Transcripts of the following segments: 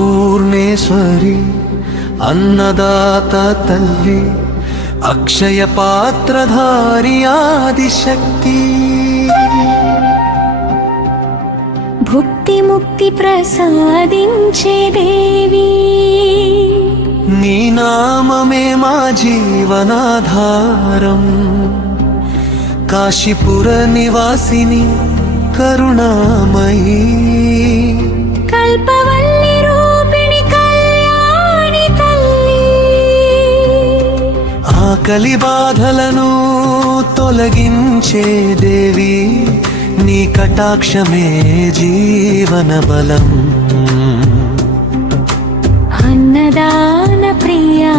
अन्नपूर्णेश्वरी अन्नदात तल्ली अक्षय पात्रधारी आदिशक्ति भुक्ति मुक्ति प्रसादिंचे देवी नी नाममे मा जीवनाधारं काशीपुर निवासिनी करुणामयी कल्पवल्ली रूपिणी कल्याणी तल्ली ఆకలి బాధలను తొలగించే దేవి నీ కటాక్షమే జీవన బలం अन्नदान प्रिया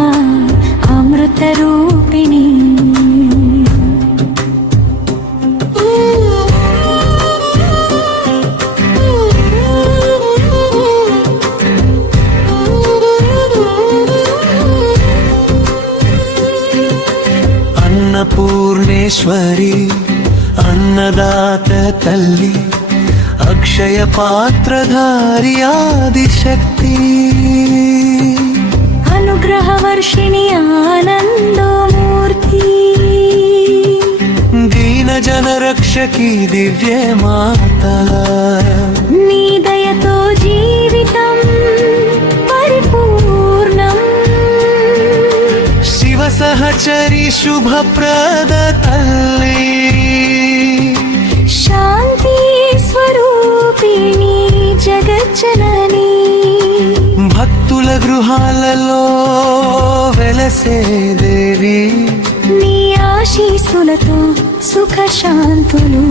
अमृत रूपिणी अन्नपूर्णेश्वरी अन्नदात तल्ली अक्षय पात्रधारी आदिशक्ति अनुग्रह वर्षिणी आनंदमूर्ति दीन जन रक्षकी दिव्य माता नी दयतो जीवितं परिपूर्णं शिव सहचरी शुभप्रद तल्ली शांति स्वरूपिणी जगज्जननी భక్తుల గృహాలలో వెలసే దేవి నీ ఆశీస్సులతో సుఖ శాంతులు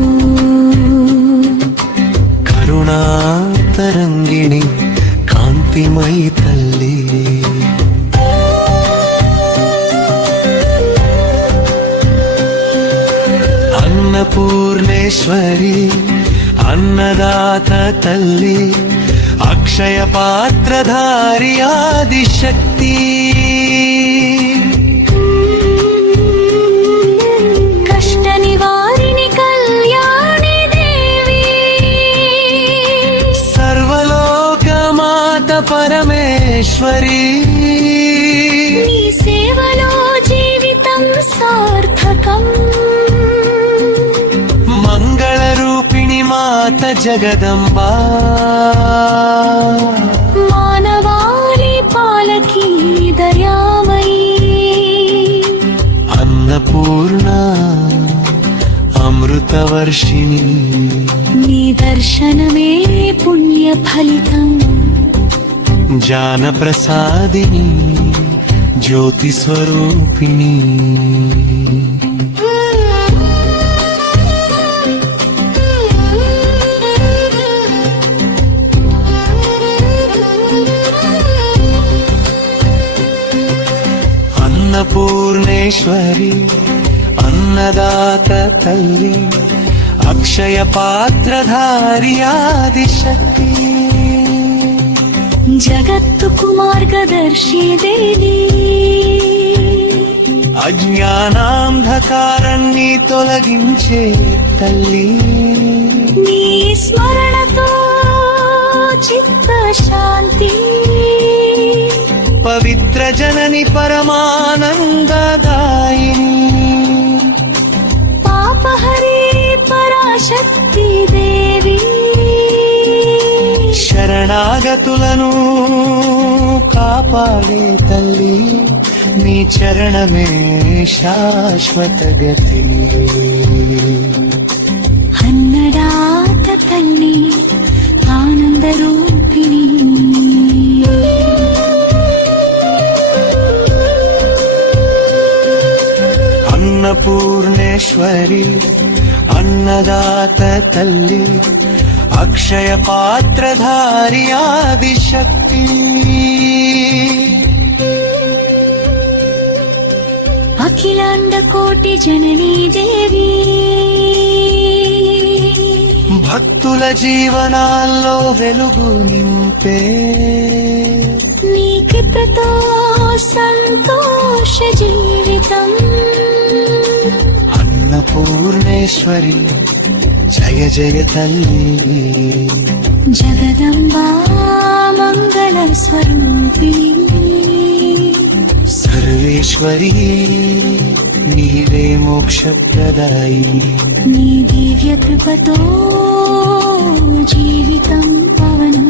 కరుణా తరంగిణి కాంతిమయి తల్లి అన్నపూర్ణేశ్వరి అన్నదాత తల్లి अक्षय पात्रधारी आदिशक्ति कष्ट निवारिणि कल्याणी देवी सर्वलोक माता परमेश्वरी నీ సేవలో జీవితం సార్థకం मंगल रूपिणी माता जगदंबा మానవాళి పాలకి దయామయీ अन्नपूर्णा अमृतवर्षिणी నీ దర్శనమే పుణ్య ఫలితం जानप्रसादिनी ज्योतिस्वरूपिणी अन्नपूर्णेश्वरी अन्नदात तल्ली अक्षय पात्रधारी आदिशक्ति జగత్తుకు మార్గదర్శి దేవి అజ్ఞానాంధకారాన్ని తొలగించే తల్లి నీ స్మరణతో చిత్త శాంతి పవిత్ర జనని పరమానందదాయిని పాపహరి పరాశక్తి దేవి శరణాగతులను కాపాడే తల్లి నీ చరణమే శాశ్వత గతి అన్నదాత తల్లి ఆనంద రూపిణి अन्नपूर्णेश्वरी अन्नदात तल्ली अक्षय पात्रधारी आदिशक्ति అఖిలాండ కోటి జననీ దేవి భక్తుల జీవనాల్లో వెలుగు నింపే నీ కృపతో సంతోష జీవితం అన్నపూర్ణేశ్వరి జయ జయ తల్లి జగదంబా మంగళ స్వరూపిణి సర్వేశ్వరి నీవే మోక్షప్రదాయి నీ దివ్య కృపతో జీవితం పవనం